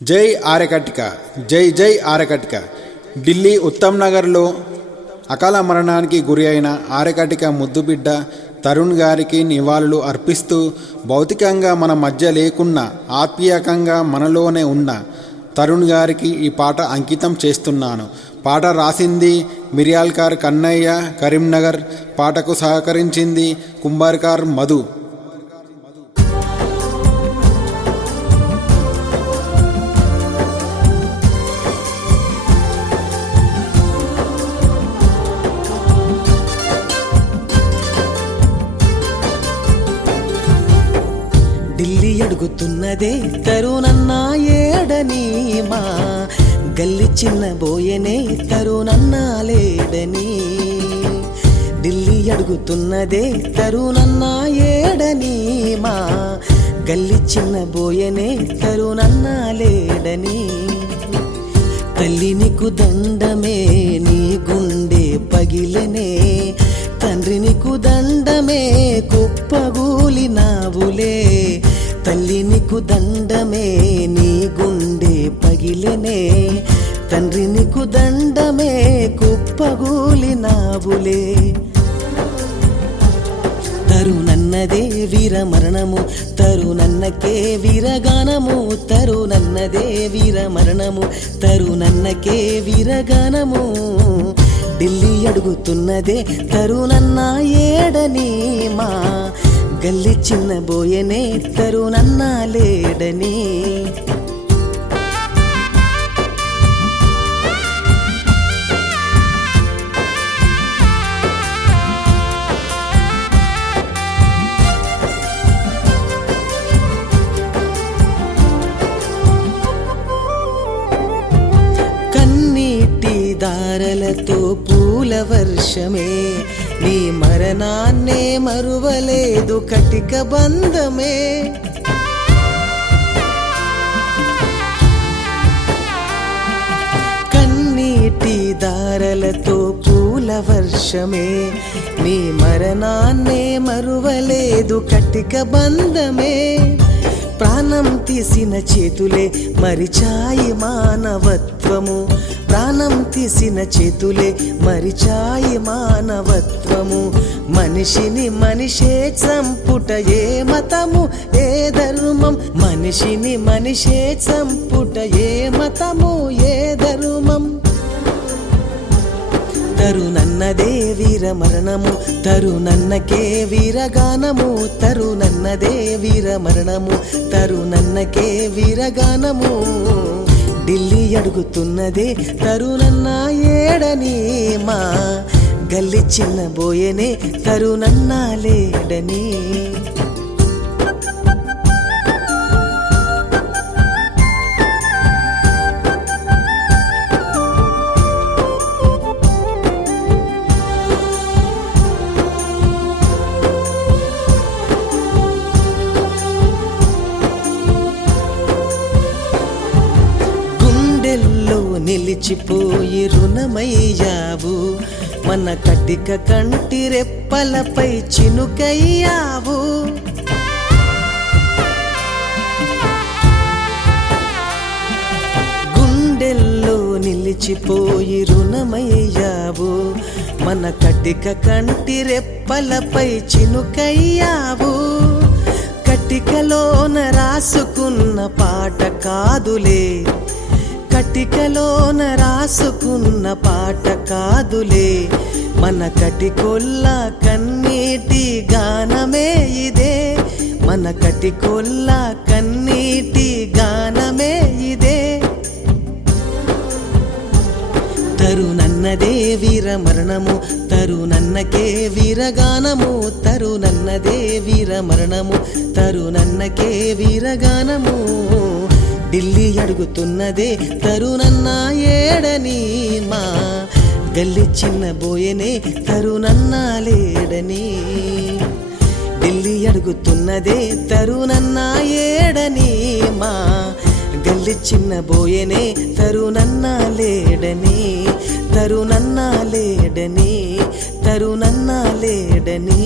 జై ఆర్యకట్టిక జై జై ఆర్యకట్టిక. ఢిల్లీ ఉత్తమ్ నగర్లో అకాల మరణానికి గురి అయిన ఆర్యకట్టిక ముద్దుబిడ్డ తరుణ్ గారికి నివాళులు అర్పిస్తూ భౌతికంగా మన మధ్య లేకున్నా ఆత్మీయకంగా మనలోనే ఉన్న తరుణ్ గారికి ఈ పాట అంకితం చేస్తున్నాను. పాట రాసింది మిర్యాల్కార్ కన్నయ్య కరీంనగర్. పాటకు సహకరించింది కుంభార్కార్ మధు. ఢిల్లీ అడుగుతున్నదే తరుణన్న ఏడని, మా గల్లి చిన్న బోయనే తరుణన్న లేడని. ఢిల్లీ అడుగుతున్నదే తరుణన్న ఏడని, మా గల్లి చిన్న బోయనే తరుణన్న లేడని. తల్లి నీకు దండమే నీ గుండె పగిలనే, తండ్రి నీకు దండమే కుప్పగూలినావులే. తల్లి నీకు దండమే నీ గుండె పగిలనే, తండ్రి నీకు దండమే కుప్పగూలినావులే. తరుణన్నదే వీరమరణము, తరుణన్నకే వీరగానము, తరుణన్నదే వీరమరణము, తరుణన్నకే వీరగానము. ఢిల్లీ అడుగుతున్నదే తరుణన్న ఏడని, మా గల్లి చిన్న బోయనే తరుణన్న లేడని. దారలతో పూల వర్షమే, నీ మరణాన్నే మరువలేదు కటిక బంధమే. కన్నీటి దారలతో పూల వర్షమే, నీ మరణాన్నే మరువలేదు కటిక బంధమే. ప్రాణం తీసిన చేతులే మరిచాయి మానవత్వము, ప్రాణం తీసిన చేతులే మరిచాయి మానవత్వము. మనిషిని మనిషే చంపుట ఏ మతము ఏ ధర్మం, మనిషిని మనిషే చంపుట ఏ మతము ఏ ధర్మం. తరుణన్నదే వీరమరణము, తరుణన్నకే వీరగానము, తరుణన్నదే వీరమరణము, తరుణన్నకే వీరగానము. ఢిల్లీ అడుగుతున్నదే తరుణన్న ఏడని, మా గల్లి చిన్న బోయనే తరుణన్న లేడని. నిలిచిపోయి రుణమయ్యావు, మన కటిక కంటి రెప్పలపై చినుకయ్యావు. గుండెల్లో నిలిచిపోయి రుణమయ్యావు, మన కటిక కంటి రెప్పలపై చినుకయ్యావు. కటికలోన రాసుకున్న పాట కాదులే, కటికలోన రాసుకున్న పాట కాదులే, మన కటికొల్ల కన్నీటి గానమే ఇదే, మన కటికొల్ల కన్నీటి గానమే ఇదే. తరుణన్నదే వీరమరణము, తరుణన్నకే వీరగానము, తరుణన్నదే వీరమరణము, తరుణన్నకే వీరగానము. ఢిల్లీ అడుగుతున్నదే తరుణన్న ఏడని, మా గల్లి చిన్న బోయనే తరుణన్న లేడని. ఢిల్లీ అడుగుతున్నదే తరుణన్న ఏడని, మా గల్లి చిన్న బోయనే తరుణన్న లేడని, తరుణన్న లేడని, తరుణన్న లేడని.